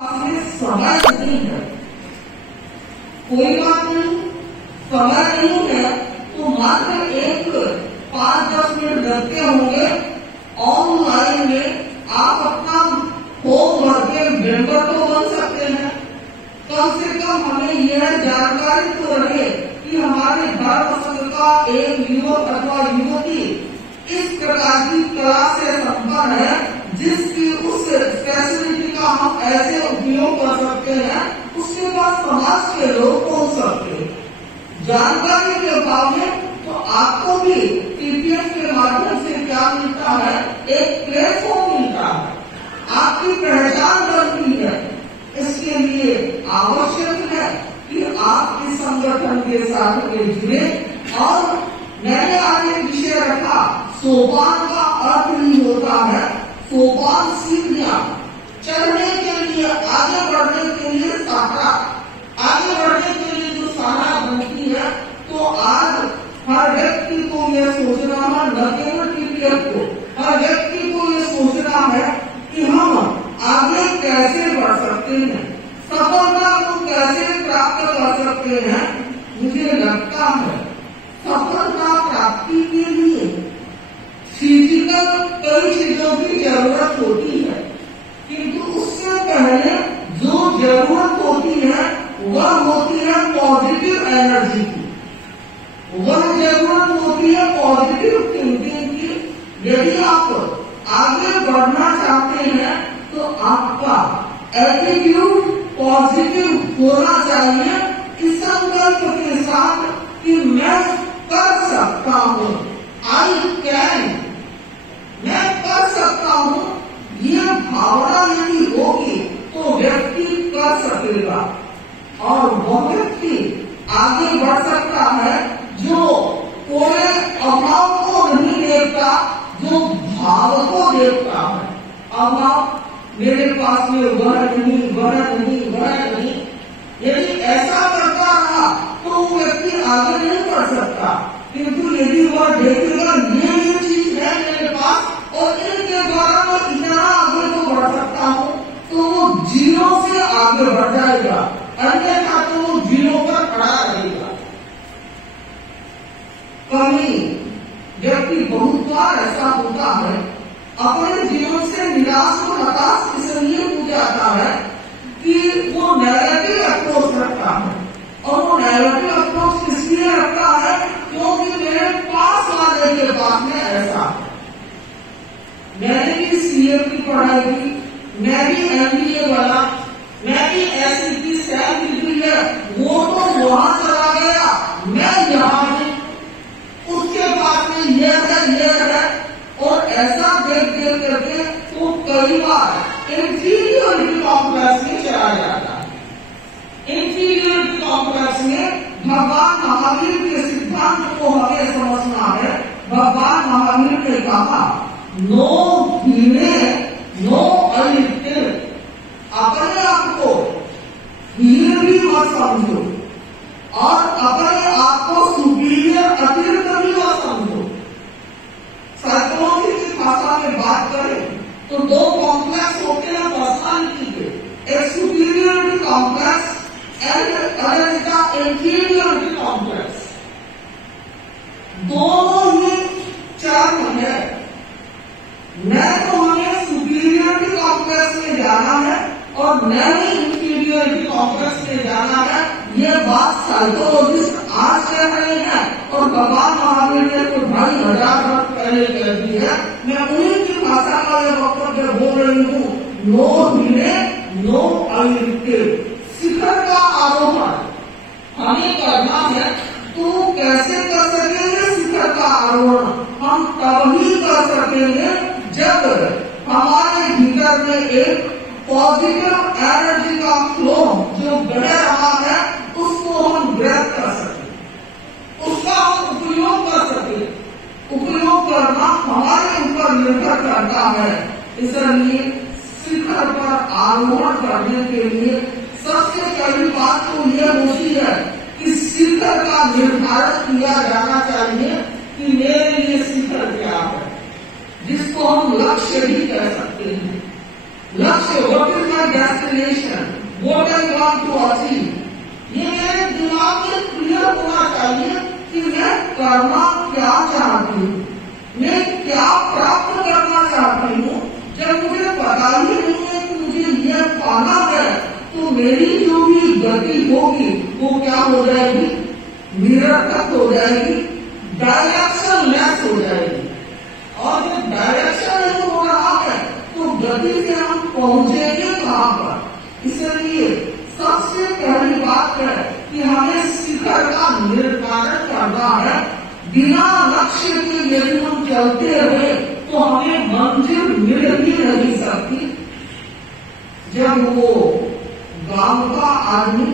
समय नहीं है, कोई बात नहीं, समय नहीं है तो मात्र एक 5-10 मिनट लगते होंगे। ऑनलाइन में आप अपना फॉर्म भर के मेंबर तो बन सकते हैं। कम से कम हमें यह जानकारी तो रहे कि हमारे धर्म संघ का एक युवक अथवा युवती इस प्रकार की कला से संपन्न है जिसकी उस फैसिलिटी का हम ऐसे उपयोग कर सकते हैं उसके बाद समाज के लोग पहुंच सकते हैं। जानकारी के अभाव में तो आपको भी टीपीएफ के माध्यम से क्या मिलता है, एक प्लेटफॉर्म मिलता है, आपकी पहचान बनती है। इसके लिए आवश्यक है कि आप इस संगठन के साथ में जुड़े। और मैंने आज एक विषय रखा, सोपान का अर्थ ही होता है सोपान सीढ़ियां, चलने के लिए, आगे बढ़ने के लिए सहारा, आगे बढ़ने के लिए जो सहारा बनती है। तो आज हर व्यक्ति को यह सोचना है, न केवल टीपीएफ को, हर व्यक्ति को यह सोचना है कि हम आगे कैसे बढ़ सकते हैं, सफलता को कैसे प्राप्त कर सकते हैं। मुझे लगता है सफलता प्राप्ति के लिए फिजिकल कई चीजों की जरूरत होती है, किंतु उससे पहले जो जरूरत होती है वह होती है पॉजिटिव एनर्जी की, वह जरूरत होती है पॉजिटिव थिंकिंग की। यदि आप आगे बढ़ना चाहते हैं तो आपका एटीट्यूड पॉजिटिव होना चाहिए, इस संकल्प के साथ कि मैं कर सकता हूँ, आई कैन, मैं कर सकता हूँ। ये भावना यदि होगी तो व्यक्ति कर सकेगा और वह व्यक्ति आगे बढ़ सकता है जो कोई अभाव को नहीं देखता, जो भाव को देखता है। अभाव मेरे पास में वह नहीं, वह नहीं, वह नहीं, यदि ऐसा करता रहा तो वो व्यक्ति आगे नहीं बढ़ सकता। किंतु यदि वह देखेगा ये चीज है मेरे पास और इनके द्वारा मैं इतना आगे तो बढ़ सकता हूँ, तो वो जीरो से आगे बढ़ जाएगा, अन्यथा तो वो जीरो पर खड़ा रहेगा। कभी व्यक्ति बहुत बार ऐसा होता है, अपने जीवन से निराश और हताश इसलिए हो जाता है कि वो नेगेटिव अप्रोच रखता है। और वो नेगेटिव अप्रोच इसलिए रखता है क्योंकि मेरे पास वाले के बाद में ऐसा है। मैंने भी सीए की पढ़ाई की, मैं भी एमबीए वाला, मैं भी ऐसी की सेल्फ डिग्री है, वो तो वहां चला गया, मैं यहाँ हूं, उसके पास में ये है। और ऐसा देख करके तो कई बार इंफीरियरिटी कॉम्प्लेक्स में चला जाता है। इंफीरियरिटी कॉम्प्लेक्स में भगवान महावीर के सिद्धांत को हमें समझना है। भगवान महावीर ने कहा नो हीने नो अलिप्त, अपने आप को हीन भी मत समझो और अपने आप को सुपीरियर अतिरिक्त भी मत समझो। साइकोलॉजी की भाषा में बात करें तो दो कॉम्प्लेक्स होते हैं पर्सनालिटी के, एक superiority complex and other is the inferiority complex. दोनों ही चरम है। न तो हमें सुपीरियरिटी कॉम्प्लेक्स में जाना है और न ही इंफीरियरिटी कॉम्प्लेक्स में जाना है। ये बात साइकोलॉजिस्ट आज कह रहे हैं और भगवान महावीर ने तो 2500 वर्ष पहले कह दी है। मैं उन्हीं की भाषा का यह वक्तव्य बोल रही हूँ। नो हीने नो अलिप्त, शिखर का आरोहण हमें करना है। तो कैसे कर सकेंगे शिखर का आरोहण? हम तभी कर सकेंगे जब हमारे भीतर में एक पॉजिटिव एनर्जी का फ्लो जो बह रहा है उसको हम ग्रैब कर सके, उसका हम उपयोग कर सके। उपयोग करना हमारे ऊपर निर्भर करता है। इसलिए शिखर पर आरोहण करने के लिए सबसे पहली बात तो यह होती है कि शिखर का निर्धारण किया जाना चाहिए कि मेरे लिए शिखर क्या है, जिसको हम लक्ष्य भी कह सकते हैं। लक्ष्य, what is my destination, what I want to achieve, ये मेरे दिमाग में क्लियर होना चाहिए कि मैं करना क्या चाहती हूँ, मैं क्या प्राप्त करना चाहती हूँ। जब मुझे पता ही नहीं है कि मुझे यह पाना है, तो मेरी जो भी गति होगी वो क्या हो जाएगी, निरर्थक हो जाएगी, डायरेक्शन लेस हो जाएगी। और जब डायरेक्शन लेस हो रहा है तो गति से हम पहुंचेंगे कहां पर। इसलिए सबसे पहली बात है कि हमें शिखर का निर्धारण करना है। बिना लक्ष्य के यदि हम चलते रहे तो हमें मंजिल मिल ही नहीं सकती। जब वो गांव का आदमी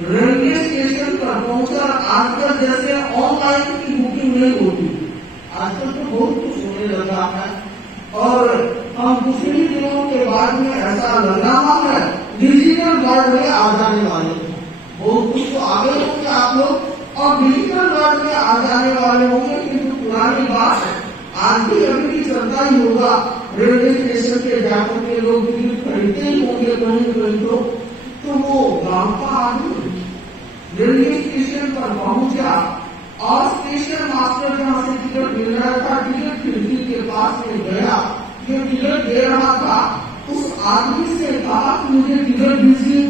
रेलवे स्टेशन पर पहुंचकर, आजकल जैसे ऑनलाइन की बुकिंग नहीं होती, आजकल तो बहुत कुछ होने लगा है और हम कुछ ही दिनों के बाद में ऐसा लग रहा है डिजिटल वर्ल्ड में आ जाने वाले हैं। बहुत कुछ तो आगे होंगे आप लोग और डिजिटल वर्ल्ड में आ जाने वाले होंगे, किंतु पुरानी बात है आज भी अभी भी चलता ही होगा। रेलवे स्टेशन पे जाकर के लोग टिकट खरीदते ही होंगे कहीं कहीं तो वो गांव का आदमी रेलवे स्टेशन पर पहुंचा और स्टेशन मास्टर जहां से टिकट मिल रहा था, टिकट खिड़की के पास में गया, जो टिकट दे रहा था उस आदमी से कहा कि मुझे टिकट दीजिए।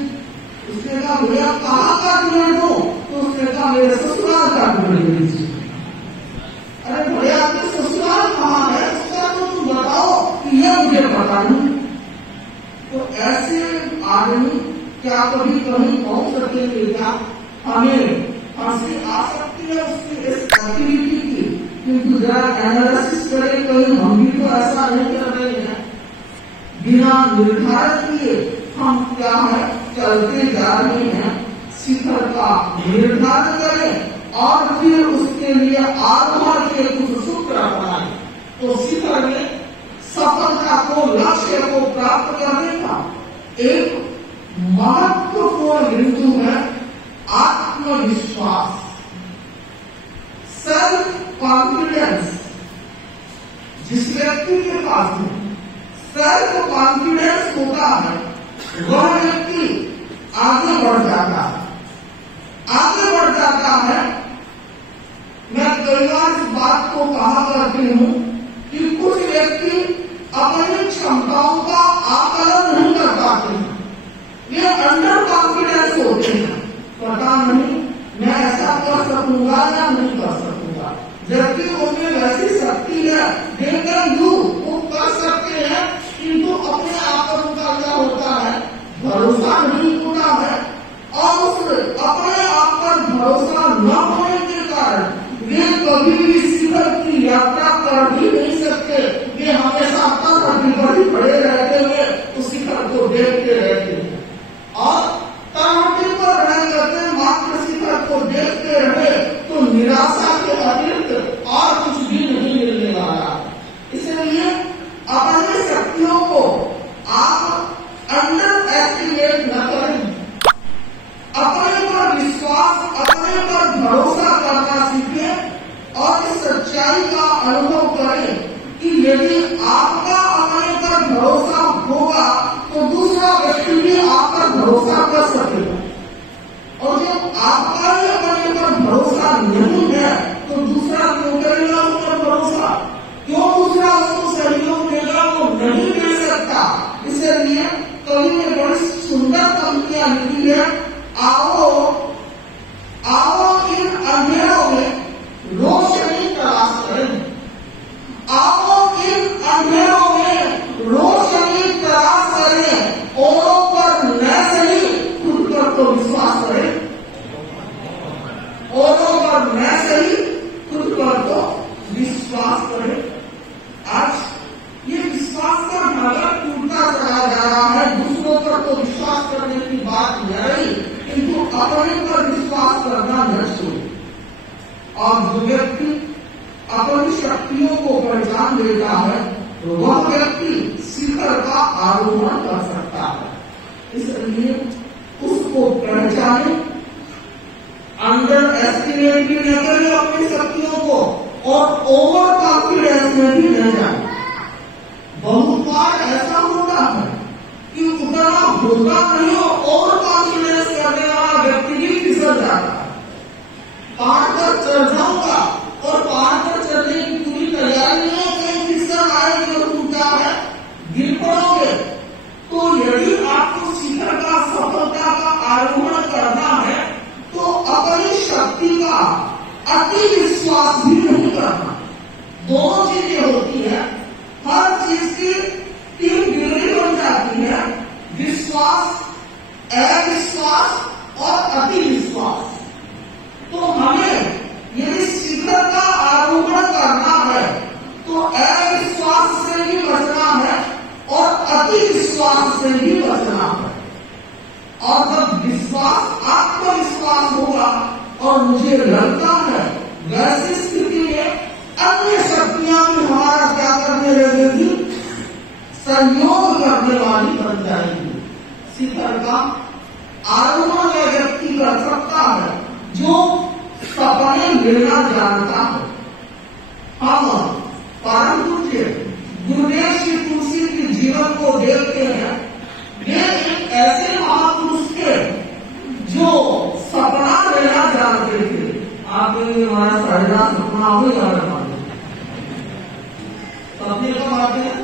उसने कहा भैया कहाँ का टिकट दो, तो उसने कहा मेरे ससुराल का टिकट दीजिए। अरे भैया आपके ससुराल कहाँ है, उसका तो तुम बताओ कि यह मुझे पता नहीं। तो ऐसे आदमी क्या कभी कहीं पहुंच सकेंगे क्या? हमें हंसी आ सकती है उसकी इस एक्टिविटी की, किंतु जरा एनालिसिस करें कहीं हम भी तो ऐसा नहीं कर रहे हैं। बिना निर्धारण किए हम क्या है चलते जा रहे हैं। शिखर का निर्धारण करें और फिर उसके लिए आधार के कुछ सूत्र अपनाएं। तो शिखर में सफलता को, लक्ष्य को प्राप्त करने का एक महत्वपूर्ण बिंदु है आत्मविश्वास, सेल्फ कॉन्फिडेंस। जिस व्यक्ति के पास में सेल्फ कॉन्फिडेंस होता है वह व्यक्ति आगे बढ़ जाता है, आगे बढ़ जाता है। मैं कई बार इस बात को कहा करती हूँ कि कुछ व्यक्ति अपनी क्षमताओं का आकलन नहीं कर पाते हैं, ये अंडर कॉन्फिडेंस होते हैं। पता नहीं मैं ऐसा कर सकूंगा या नहीं कर सकूंगा, जबकि उनमें वैसी शक्ति है, देकर यू वो कर सकते हैं, किंतु अपने आप पर उनका क्या होता है, भरोसा नहीं होता है। और उस अपने आप पर भरोसा न होने के कारण वे कभी भी शिखर की यात्रा कर भी नहीं सकते। वे हमेशा कभी खड़े रहते हुए उस शिखर को देखते रहते हैं और तलहटी पर रह करके मात्र शिखर को देखते रहे तो निराशा के अतिरिक्त और कुछ भी नहीं मिलने वाला। इसलिए अपनी शक्तियों को आप अंडर एस्टिमेट न करें, अपने पर विश्वास, अपने पर भरोसा करना सीखें और इस सच्चाई का अनुभव करें कि यदि आपका अपने पर भरोसा होगा तो दूसरा व्यक्ति भी आप पर भरोसा कर सकेगा। और जब आपका ही अपने पर भरोसा नहीं है तो दूसरा क्यों करेगा उस पर भरोसा, क्यों दूसरा उसको सहयोग देगा, वो नहीं दे सकता। इसलिए कवि ने बड़ी सुंदर पंक्तियां लिखी है, आओ आओ इन अंधेरों में रोशनी तलाश करें, आओ इन अंधेरों में रोशनी तलाश करें, औरों पर न सही खुद पर तो विश्वास करें, औरों पर न सही खुद पर तो विश्वास करें। आज ये विश्वास का धागा टूटता चला जा रहा है। दूसरों पर तो विश्वास करने की बात नहीं, किंतु अपने पर विश्वास करना न छोड़े। और जो व्यक्ति अपनी शक्तियों को पहचान लेता है वह व्यक्ति शिखर का आरोहण कर सकता है। इसलिए उसको पहचाने, अंडर एस्टिमेट भी न करें अपनी शक्तियों को और ओवर कॉन्फिडेंस में भी न जाए। बहुत बार ऐसा होता होता है कि उतना होता नहीं और कॉन्फिडेंस करने वाला व्यक्ति भी फिसल जाता है। पहाड़ पर चढ़ जाऊंगा और पहाड़ पर चढ़ने की पूरी तैयारी में कहीं फिसल आएगी और तुम क्या है गिर पड़ोगे। तो यदि आपको शिखर का सफलता का आरोहण करना है तो अपनी शक्ति का अति विश्वास भी नहीं करना। दोनों चीजें होती है, हर चीज की तीन डिग्री बन जाती है, विश्वास, अविश्वास और अति विश्वास। तो हमें यदि शिखर का आरोहण करना है तो अविश्वास से भी बचना है और अति विश्वास से भी बचना है। और जब विश्वास, आत्मविश्वास होगा और मुझे लगता है वैसी स्थिति में अन्य शक्तियां भी हमारा क्या करने लगेगी, सहयोग करने वाली बन जाएगी। शिखर का आरोहण में व्यक्ति कर सकता है जो सपने लेना जानता है। हम परम पूज्य गुरुदेव श्री तुलसी के जीवन को देखते हैं। वे एक ऐसे महापुरुष थे जो सपना लेना जानते थे। आप हमारा साझा सपना हो जा रहा है, सपने कब आते हैं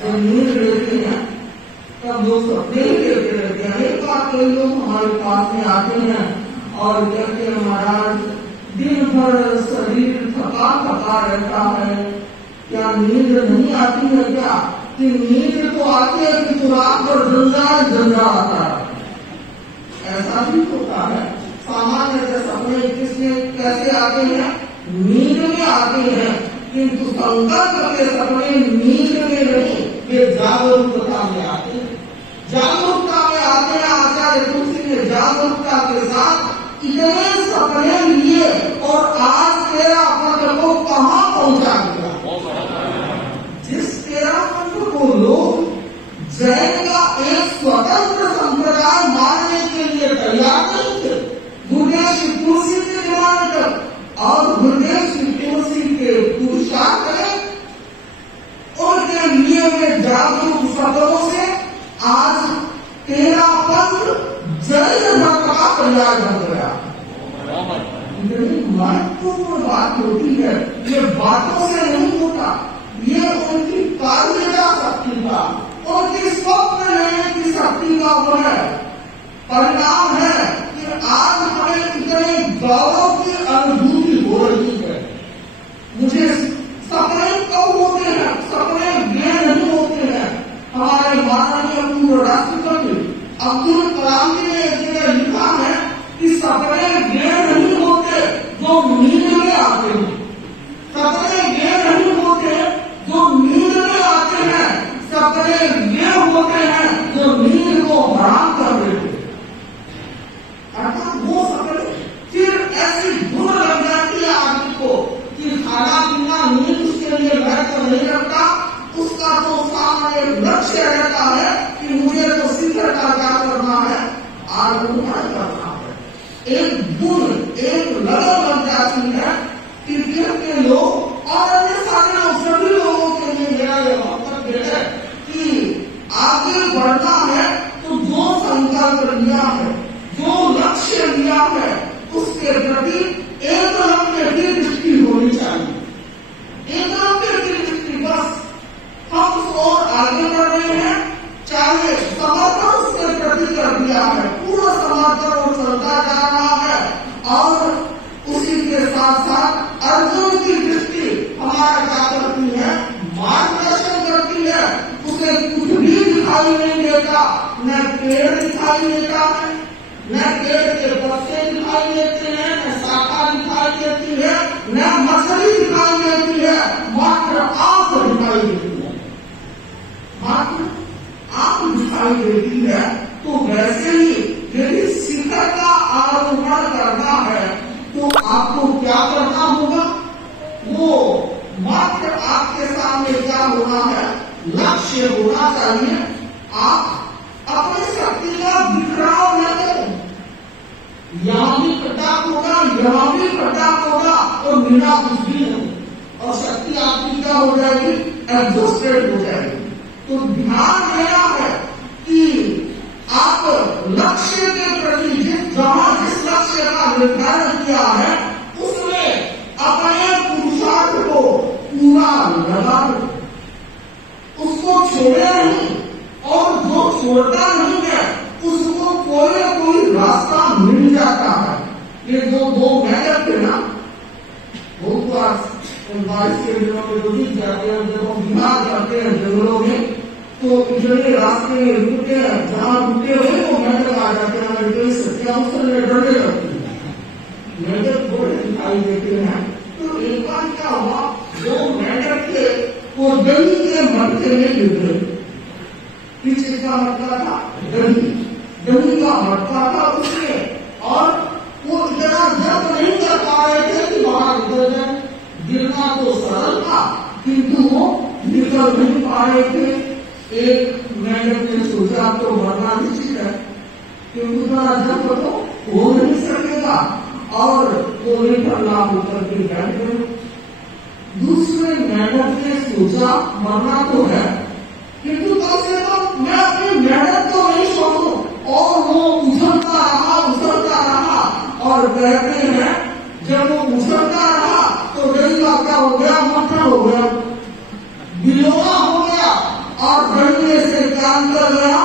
जब नींद लेते हैं, तब लोग सपने ही लेते रहते हैं। एक बार कई लोग हमारे पास में आते हैं और कहते हैं महाराज दिन भर शरीर थका थका रहता है, क्या नींद नहीं आती है क्या? कि नींद तो आती है कि तो रात भर जंजा आता है। ऐसा भी होता है। सामान्य से सपने किसमें कैसे आते हैं? नींद में आते हैं, किंतु संकल्प के सपने नींद में नहीं, वे जागरूकता में आते हैं। जागरूकता में आते हैं। आचार्य तुलसी ने जागरूकता के साथ इतने सपने लिए और आज तेरा पद को कहाँ पहुंचा दिया। जिस तेरा पद को लोग जैन का एक स्वतंत्र संप्रदाय मानने के लिए तैयार नहीं थे, गुरुदेव श्री तुलसी के जमाने तक, और गुरुदेव श्री तुलसी के पुरुषार्थ उनके लिए वे जागरूक सपनों से आज तेरा पद जैन धर्म का तैयार बन गया। महत्वपूर्ण बात होती है, ये बातों से नहीं होता, ये उनकी कार्यता शक्ति का, उनकी स्वप्न लेने की शक्ति का वो है परिणाम है कि आज हमें इतने गौरव की अनुभूति हो रही है। मुझे सपने कब होते हैं? सपने वे नहीं होते हैं। हमारे माननीय पूर्व राष्ट्रपति अब्दुल कलाम जी ने एक जगह लिखा है कि सपने वे नहीं होते जो नींद में आते हैं। सपने वे नहीं होते जो नींद में आते हैं, सपने वे होते हैं जो नींद को हराम कर देते। अर्थात वो सपने फिर ऐसी धुन लग जाती है आदमी को कि खाना पीना नींद उसके लिए महत्व नहीं रखता। उसका तो सामने लक्ष्य रहता है कि मुझे तो शिखर का क्या करना है, आरोहण करना है। एक धुन, एक लगन लग जाती है टीपीएफ के लोग और अन्य सारे लोग, सभी लोगों के लिए मेरा यह वक्तव्य है कि आगे बढ़ना है तो जो संकल्प लिया है, जो लक्ष्य लिया है, उसके प्रति एक लक्ष्य की दृष्टि होनी चाहिए। एक लक्ष्य की दृष्टि, बस हम उस और आगे बढ़ रहे हैं, चाहे समर्पण उसके प्रति कर दिया है, पूर्ण समर्पण और चलता जा रहा है। और उसी के साथ साथ अर्जुन की दृष्टि हमारा क्या करती है, मार्गदर्शन करती है। उसे कुछ भी दिखाई नहीं देता, न पेड़ दिखाई देता है, न पेड़ के पत्ते दिखाई देते हैं, न शाखा दिखाई देती है, न मछली दिखाई देती है, मात्र आंख दिखाई देती है, मात्र आंख दिखाई देती है। तो वैसे ही यदि शिखर का आरोहण करना है तो आपको क्या करना होगा? वो मात्र आपके सामने क्या होना है, लक्ष्य होना चाहिए। आप अपनी शक्ति का बिखराव न करें। यहाँ भी प्रताप होगा, यहाँ भी प्रताप होगा और बिना कुछ भी नहीं, और शक्ति आपकी क्या हो जाएगी, एग्जॉस्टेड हो जाएगी। तो ध्यान देना है कि आप लक्ष्य के प्रति जिस लक्ष्य का निर्धारण किया है उसमें अपने पुरुषार्थ को पूरा लगा दो, उसको छोड़े नहीं, और जो छोड़ता नहीं है उसको कोई न कोई रास्ता मिल जाता है। ये दो मैटर थे ना, बहुत बार बारिश के दिनों में तो दिख जाते हैं, जब हम बिहार जाते हैं जंगलों में तो इतने रास्ते में रुकते हैं, जहाँ रुकते हुए वो मैटर आ जाते हैं, क्या उससे डरने लगती है, मैटर थोड़े दिखाई देते हैं। तो एक बार क्या हुआ, जो मैटर थे वो दही के मटके में गिर गए। पीछे का मटका था दही का मटका था उसमें, और वो इतना जब नहीं कर पा रहे थे कि बाहर निकल जाए। गिरना तो सरल था किंतु वो निकल नहीं पा रहे थे। एक मैडम ने सोचा तो मरना निश्चित है, क्योंकि उतना जब तो हो नहीं सकेगा, और वो पल्ला होकर के बैठ गए। दूसरे मैडम ने सोचा मरना तो है किंतु कम से कम मैं अपनी मेहनत तो नहीं छोड़ू, और वो उछलता रहा, और कहते हैं जब वो उछलता रहा तो दही का क्या हो गया, मक्खन हो गया, बिलोड़ा हो गया, और दही में से क्या निकल गया,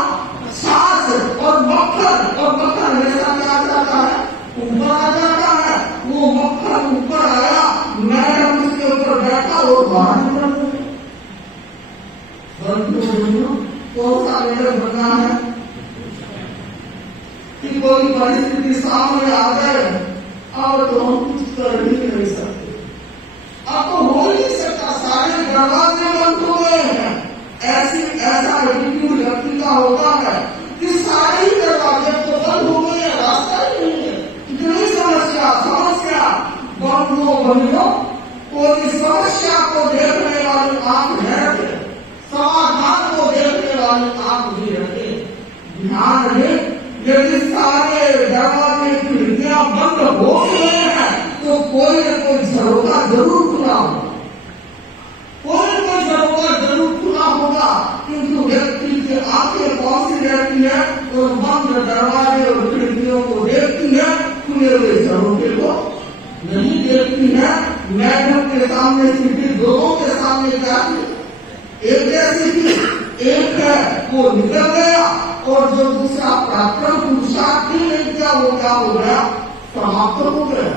छाछ और मक्खन, और मक्खन हमेशा क्या जाता है, ऊपर आ जाता है। वो मक्खन ऊपर आया, मैडम उसके ऊपर बैठा और बाहर निकल गया। कौन सा लेटर बनना है कि कोई परिस्थिति सामने आ जाए और तो हम कुछ कर ही नहीं सकते, अब तो हो ही नहीं सकता, सारे दरवाजे बंद हो गए हैं। ऐसा एटीट्यूड व्यक्ति का होता है कि सारे ही दरवाजे तो बंद हो गए हैं, रास्ता ही नहीं है। इतनी समस्या बंधुओं, कोई समस्या को देखने वाली आंख है, समाधान को देखने वाली आंख भी रखे। ध्यान रहे, यदि सारे दरवाजे खिड़कियां बंद हो गए हैं तो कोई न कोई झरोका जरूर खुला होगा, कोई न कोई झरोका जरूर खुला होगा। किंतु व्यक्ति की आंखें कौन सी रहती है, तो बंद दरवाजे और खिड़कियों को देखती है, खुले हुए झरोके को नहीं देखती है। मैडम के सामने सीधी दोनों के सामने क्या थी, एक जैसी थी, एक है वो निकल गया, और जो दूसरा पराक्रम पुरुषार्थ भी नहीं किया वो क्या हो गया, समाप्त हो गया।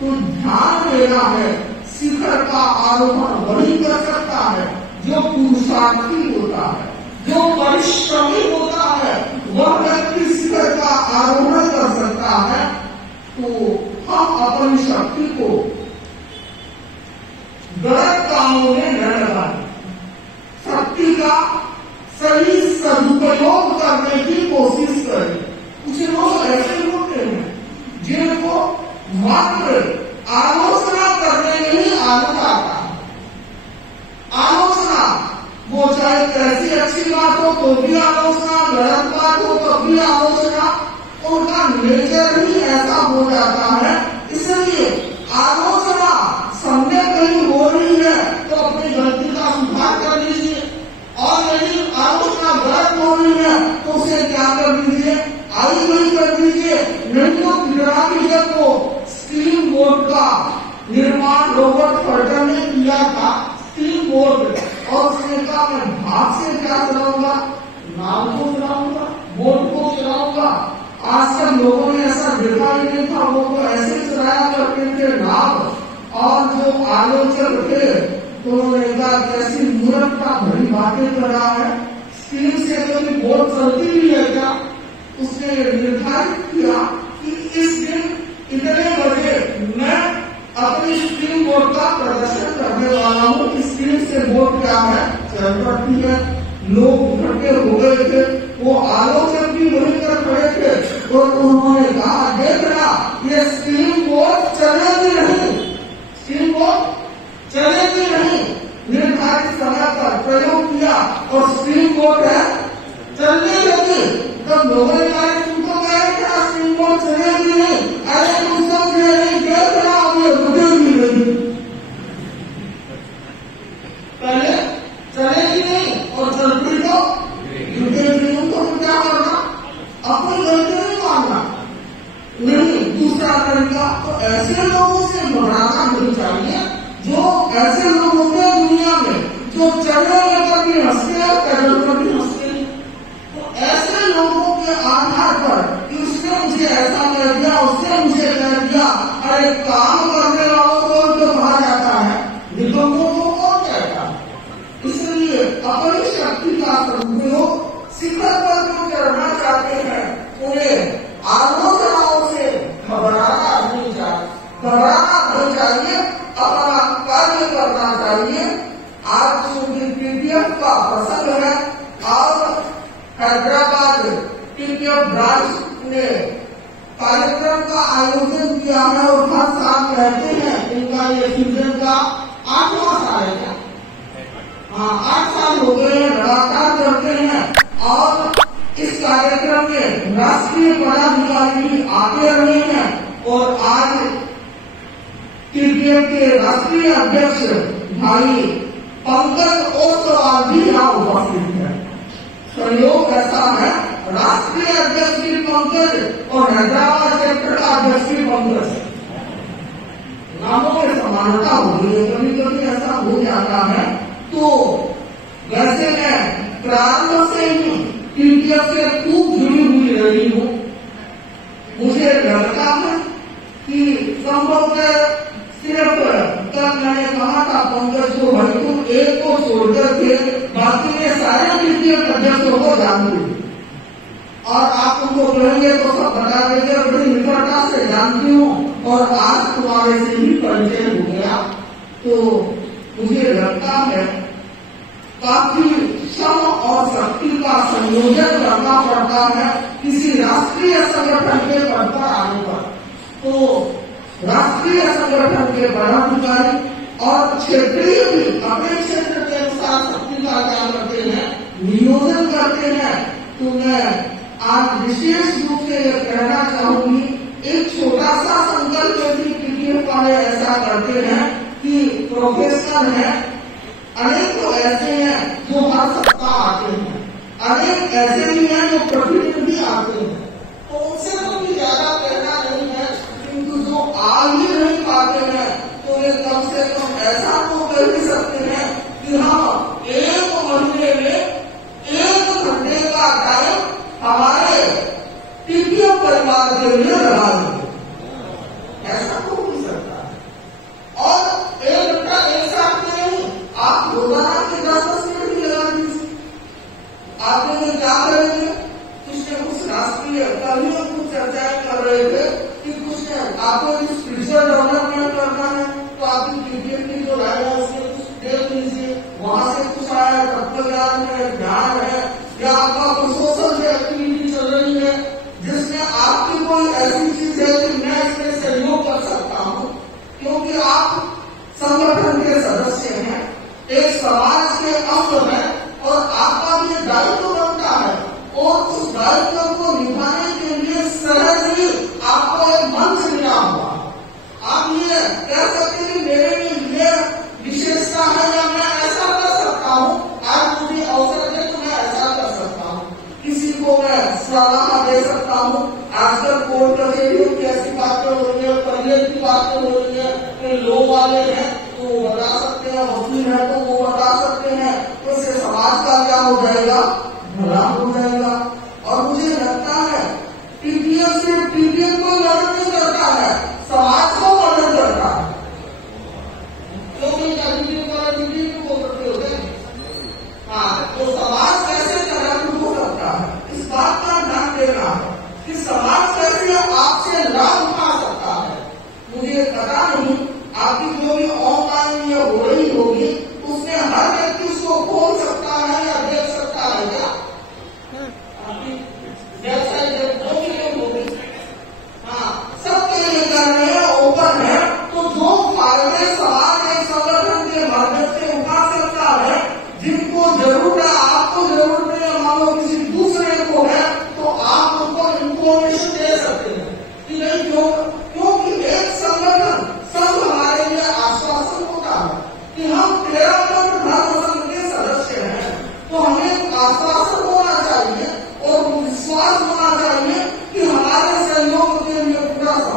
तो ध्यान देना है, शिखर का आरोहण वही कर सकता है जो पुरुषार्थी होता है, जो परिश्रमी होता है, वह व्यक्ति शिखर का आरोहण कर सकता है। तो हम अपनी शक्ति को गलत कामों में न लगाएं, शक्ति का सही सदुपयोग करने की कोशिश करें। कुछ लोग ऐसे होते हैं जिनको मात्र आलोचना करने में ही आनंद आता है। आलोचना, वो चाहे कैसी अच्छी बात हो तो भी आलोचना, गलत बात हो तो भी आलोचना, उनका नेचर ही ऐसा हो जाता है। इसलिए आलोचना समझे कहीं हो रही है तो अपनी गलती का सुधार कर लीजिए, और यदि आलोचना गलत हो रही है तो उसे क्या कर दीजिए, आई नहीं कर दीजिए। नहीं तो पिरामिड को स्टीम बोर्ड का निर्माण रॉबर्ट फर्टन ने किया था, स्टीम बोर्ड, और उसने कहा मैं भाप से क्या चलाऊंगा, नाव को चलाऊंगा, बोट को चलाऊंगा। आज तक लोगों ने ऐसा देखा ही नहीं था, वो तो ऐसे चलाया करते थे नाव। और जो आलोचक थे तो उन्होंने कहा कैसी मूर्खता भरी बातें कर रहा है, स्टीम से कभी बोट चलती भी है क्या। उसने निर्धारित किया कि इस दिन इतने बजे मैं अपनी स्टीम बोट का प्रदर्शन करने वाला हूँ। स्टीम से बोट क्या है, चल पड़ती है। लोग इकट्ठे हो गए थे, वो आलोचक भी वहीं पर खड़े थे, और उन्होंने कहा देखना ये स्टीम बोट चलेगी नहीं, स्टीम बोट चलेगी नहीं। निर्धारित समय पर प्रयोग किया और स्टीम बोट है चलने लगी। तब लोगों ने कहा तुमको कह क्या स्टीम बोट चलेगी नहीं, अरे तुम सब नहीं देख रहा हूँ ये रुकेगी नहीं, पहले चलेगी नहीं और चलती अपनी गलती नहीं मानना, नहीं दूसरा तरीका। तो ऐसे लोगों से घबराना नहीं चाहिए। जो ऐसे लोग होते हैं दुनिया में जो चढ़ने पर भी हंसते हैं, पैदल पर भी हंसते हैं। तो ऐसे लोगों के आधार पर कि उसने मुझे ऐसा कह दिया, उसने मुझे कह दिया, अरे काम करने वालों को तो कहा जाता है, निकम्मों को कौन कहता है। इसलिए अपनी शक्ति का सदुपयोग शिखर पर जो चढ़ना चाहते हैं उन्हें आलोचनाओं से घबराना नहीं चाहिए, अपना कार्य करना चाहिए। आज चूंकि पीटीएफ का प्रसंग है और हैदराबाद पीटीएफ ब्रांच ने कार्यक्रम का आयोजन किया है और हर साल कहते हैं, इनका ये सीजन का 8वां साल है। हाँ, 8 साल हो गए हैं, लगातार करते हैं। और इस कार्यक्रम में राष्ट्रीय पदाधिकारी भी आते रहे हैं और आज पीटीएफ के राष्ट्रीय अध्यक्ष भाई पंकज ओसवाल भी यहाँ उपस्थित है। संयोग ऐसा है, राष्ट्रीय अध्यक्ष भी पंकज और हैदराबाद सेक्टर का अध्यक्ष भी पंकज। नामों में समानता होगी, कभी कभी ऐसा हो जाता है। तो वैसे मैं प्रारंभ से ही पीटीएफ से खूब जुड़ी हुई रही हूँ। मुझे लगता है कि संभवतः सिर्फ कल मैंने कहा था पंकज को, भाई तुम एक को छोड़कर थे, बाकी के सारे पीटीएफ अध्यक्षों को जानते और आप उनको कहेंगे तो सब बता देंगे, बड़ी निकटता से जानती हूँ और आज तुम्हारे से ही परिचय हो गया। तो मुझे लगता है काफी श्रम और शक्ति का संयोजन करना पड़ता है किसी राष्ट्रीय संगठन के पद पर आने पर। तो राष्ट्रीय संगठन के पदाधिकारी और क्षेत्रीय भी अपने क्षेत्र के अनुसार शक्ति का क्या करते हैं, नियोजन करते हैं। तो मैं आज विशेष रूप से यह कहना चाहूंगी, एक छोटा सा संकल्प यदि पीटीएफ वाले ऐसा करते हैं कि प्रोफेशनल है, अनेक तो ऐसे हैं जो हर सप्ताह आते हैं, अनेक ऐसे भी हैं जो प्रतिदिन भी आते हैं। तो उनसे तो भी ज्यादा कहना नहीं है, किंतु जो आ ही नहीं पाते हैं तो वे कम से कम ऐसा तो कर ही सकते हैं कि हम 1 महीने में 1 घंटे का टाइम हमारे पीटीएफ परिवार के लिए लगा देंगे। ऐसा तो हो सकता है। और 1 घंटा एक साथ में नहीं, आप रोजाना के 10 मिनट भी लगा दीजिए। आपने ये क्या करेंगे, कुछ राष्ट्रीय कभी हम कुछ चर्चाएं कर रहे थे कि कुछ आपको स्पिरिचुअल डेवलपमेंट करना है तो आपकी पीटीएफ की जो लाइन है उसमें कुछ देख लीजिए, वहां से कुछ आया, तत्व ज्ञान है, ध्यान है, या आपका कोई सोशल एक्टिविटी चल रही है जिसमें आपकी कोई ऐसी चीज है कि मैं इसमें सहयोग कर सकता हूँ, क्योंकि आप संगठन के सदस्य हैं, एक समाज के अंग हैं और आपका भी दायित्व बनता है और उस दायित्व को निभाने के लिए सहज ही आपको एक मंच मिला हुआ। आप ये कह सकते हैं कि मेरे में ये विशेषता है या मैं ऐसा कर सकता हूँ, आज मुझे अवसर दे तो मैं ऐसा कर सकता हूँ, किसी को मैं सलाह दे सकता हूँ। आजकल कोर्ट कचहरी की ऐसी बातें हो रही है, करियर की बातें हो रही है, कोई लो वाले हैं तो वो बता सकते हैं, वकील है तो वो बता सकते हैं, तो इससे समाज का क्या हो जाएगा, भला हो जाएगा। और मुझे लगता है पीटीएफ से पीटीएफ को मदद नहीं करता है, समाज को मदद करता है। क्योंकि पीटीएफ को करते होते हैं, हाँ, तो समाज कैसे जागरूक हो सकता है, इस बात का ध्यान देना है कि समाज कैसे आपसे लाभ उठा सकता है। मुझे पता नहीं आपकी जो भी ऑनलाइन या हो रही होगी उसमें हर व्यक्ति उसको खोल सकता है या देख सकता है क्या, आपकी वेबसाइट जो भी होगी, हाँ, सबके लिए कर रहे हैं, ओपन है। तो जो फायदे समाज एक संगठन के माध्यम से उठा सकता है, जिनको जरूरत है, आपको जरूरत है, मान लो किसी दूसरे को है, तो आप उनको इंफॉर्मेशन दे सकते हैं कि नहीं, क्योंकि एक संगठन सब हमारे लिए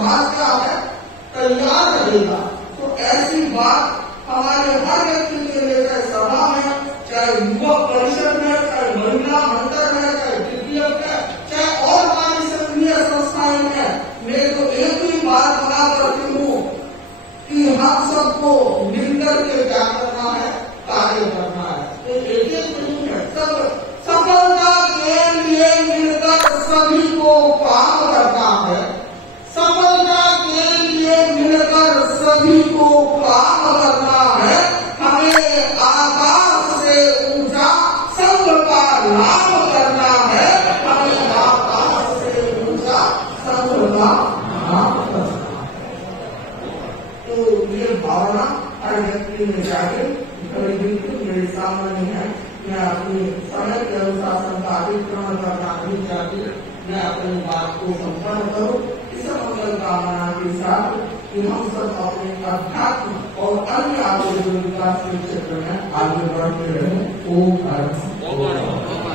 समाज क्या है, तैयार रहेगा। तो ऐसी बात हमारे हर व्यक्ति के लिए, चाहे सभा में, चाहे युवक परिषद में, चाहे महिला मंत्र में, चाहे द्वितीयक है, चाहे और हमारी संघीय संस्थाएं हैं, मैं तो एक ही बात बता करती हूँ कि हम सबको मिलकर के क्या करना है, कार्य करना है। तो एक नहीं है, सब सफलता के लिए मिलकर सभी को काम करना है। सफलता के लिए मिलकर सभी को काम करना है। हमें आकाश से ऊंचा संघ का लाभ करना है। हमें आकाश से ऊंचा संघ का लाभ करना है। तो ये भावना हर व्यक्ति में जाके बिल्कुल मेरे सामने नहीं है। मैं अपनी समय के अनुशासन का अतिक्रमण करना नहीं चाहती। मैं अपनी बात को संपन्न करूं इस मंगल कामना के साथ कि हम सब अपने अध्यात्म और अन्य आगे विकास के क्षेत्र में आगे बढ़ते रहें। ओम